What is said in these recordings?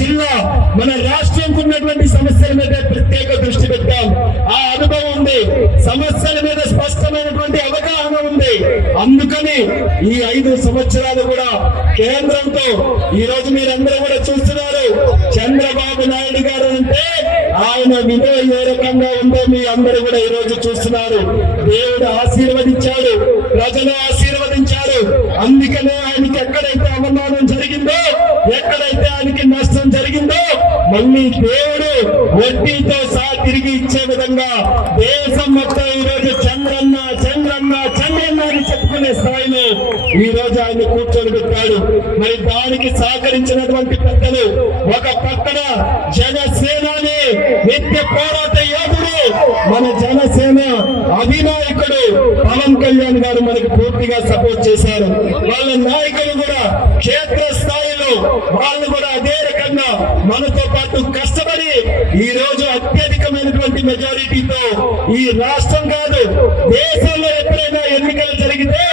జిల్లా మన రాష్ట్రంకు ఉన్నటువంటి సమస్యల మీద ప్రత్యేక దృష్టి పెట్టాం. ఆ అనుభవం ఉంది, సమస్యల మీద స్పష్టమైనటువంటి అవగాహన ఉంది. అందుకని ఈ 5 సంవత్సరాలు కూడా కేంద్రంతో ఈ రోజు మీరందరూ కూడా చూస్తున్నారు. చంద్రబాబు నాయుడు గారు అంటే ఆయన విలువ ఏ రకంగా ఉందో మీ అందరూ కూడా ఈ రోజు చూస్తున్నారు. దేవుడు ఆశీర్వదించాడు, ప్రజలు ఆశీర్వదించారు. అందుకనే ఆయనకి ఎక్కడైతే అవమానం జరిగిందో, ఎక్కడైతే ఆయనకి నష్టం జరిగిందో, మళ్ళీ దేవుడు వడ్డీతో సహా తిరిగి ఇచ్చే విధంగా దేశం మొత్తం ఈ రోజు చంద్రన్న చంద్రన్న చంద్రన్న అని చెప్పుకునే స్థాయిలో ఈ రోజు ఆయన కూర్చొని పెట్టాడు. మరి దానికి సహకరించినటువంటి పెద్దలు, ఒక పక్కన జనసేనని నిత్య పోరాట యోధుడు, మన జనసేన అధినాయకుడు పవన్ కళ్యాణ్ గారు మనకు పూర్తిగా సపోర్ట్ చేశారు. వాళ్ళ నాయకులు కూడా క్షేత్ర స్థాయిలో వాళ్ళు కూడా అదే రకంగా మనతో పాటు కష్టపడి ఈ రోజు అత్యధికమైనటువంటి మెజారిటీతో ఈ రాష్ట్రం కాదు దేశంలో ఎప్పుడైనా ఎన్నికలు జరిగితే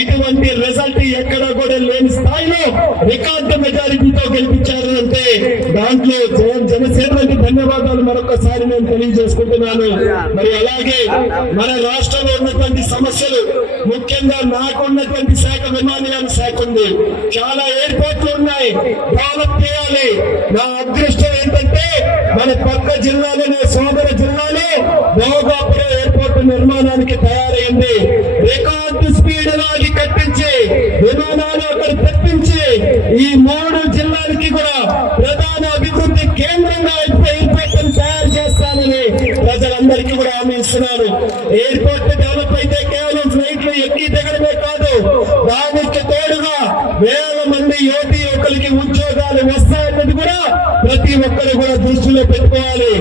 ఇటువంటి రిజల్ట్ ఎక్కడా కూడా లేని స్థాయిలో రికార్డు మెజారిటీతో గెలిపించారు అంటే దాంట్లో జనసేనకి ధన్యవాదాలు మరొకసారి నేను తెలియజేసుకుంటున్నాను. మరి అలాగే మన రాష్ట్రంలో ఉన్నటువంటి సమస్యలు, ముఖ్యంగా నాకున్నటువంటి శాఖ విమానయాన శాఖ ఉంది. చాలా ఎయిర్పోర్ట్లు ఉన్నాయి, డెవలప్ చేయాలి. నా అదృష్టం ఏంటంటే మన పక్క జిల్లాలోనే సోదర జిల్లాలో భోగాపురం ఎయిర్పోర్ట్ నిర్మాణానికి తయారైంది. రికార్డు స్పీడ్ లో అది కట్టించి విమానాలు అక్కడ తెప్పించి ఈ 3 జిల్లాలకి కూడా ప్రధాన అభివృద్ధి కేంద్రంగా ఎయిర్పోర్ట్ తయారు చేస్తానని ప్రజలందరికీ కూడా హామీ ఇస్తున్నాను. ఎయిర్పోర్ట్ డెవలప్ అయితే కేవలం ఫ్లైట్లు ఎక్కి దిగడమే కాదు, దానికి తోడుగా వేల మంది యువకులకి ఉద్యోగాలు వస్తాయన్నది కూడా ప్రతి ఒక్కరు కూడా దృష్టిలో పెట్టుకోవాలి.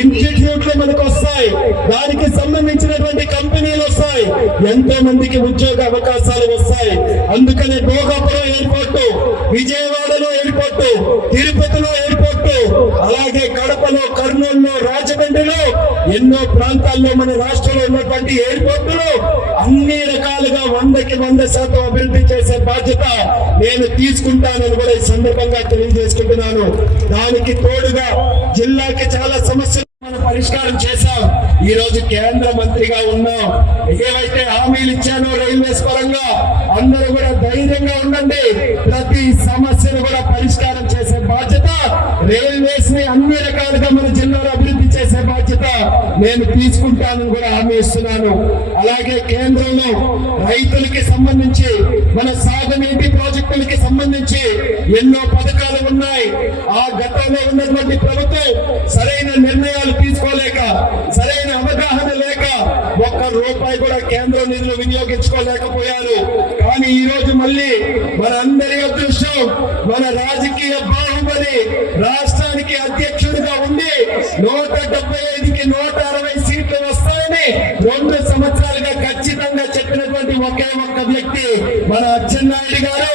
ఇన్స్టిట్యూట్లు మనకు వస్తాయి, దానికి సంబంధించినటువంటి కంపెనీలు వస్తాయి, ఎంతో మందికి ఉద్యోగ అవకాశాలు వస్తాయి. అందుకనే భోగాపురం ఎయిర్పోర్టు, విజయవాడలో ఎయిర్పోర్టు, తిరుపతిలో ఎయిర్పోర్టు, అలాగే కడపలో, కర్నూలులో, రాజమండ్రిలో ఎన్నో ప్రాంతాల్లో మన రాష్ట్రంలో ఉన్నటువంటి ఎయిర్పోర్టులు అన్ని రకాలుగా 100కి 100% అభివృద్ధి చేసే బాధ్యత నేను తీసుకుంటానని కూడా ఈ సందర్భంగా తెలియజేసుకుంటున్నాను. దానికి తోడుగా జిల్లాకి చాలా సమస్యలు మనం పరిష్కారం చేశాం. ఈ రోజు కేంద్ర మంత్రిగా ఉన్నాం. ఏవైతే హామీలు ఇచ్చానో రైల్వేస్ పరంగా అందరూ కూడా ధైర్యంగా ఉండండి. ప్రతి సమస్యను కూడా పరిష్కారం చేసే బాధ్యత, రైల్వేస్ ని అన్ని రకాలుగా మన జిల్లాలో అభివృద్ధి చేసే బాధ్యత నేను తీసుకుంటానని కూడా హామీ ఇస్తున్నాను. అలాగే కేంద్రంలో రైతులకి సంబంధించి, మన సాగునీటి ప్రాజెక్టులకి సంబంధించి ఎన్నో పథకాలు ఉన్నాయి. ఆ గతంలో ఉన్నటువంటి ప్రభుత్వం సరైన నిర్ణయాలు తీసుకోలేక, సరైన అవగాహన లేక ₹1 కూడా కేంద్ర నిధులు వినియోగించుకోలేకపోయారు. కానీ ఈ రోజు మళ్ళీ మన అందరి అదృష్టం, మన రాజకీయ బాహుబలి రాష్ట్రానికి అధ్యక్షుడిగా ఉండి 175కి 160 సీట్లు వస్తాయని 2 సంవత్సరాలుగా ఖచ్చితంగా చెప్పినటువంటి ఒకే ఒక్క వ్యక్తి మన అచ్చెన్నాయుడు గారు.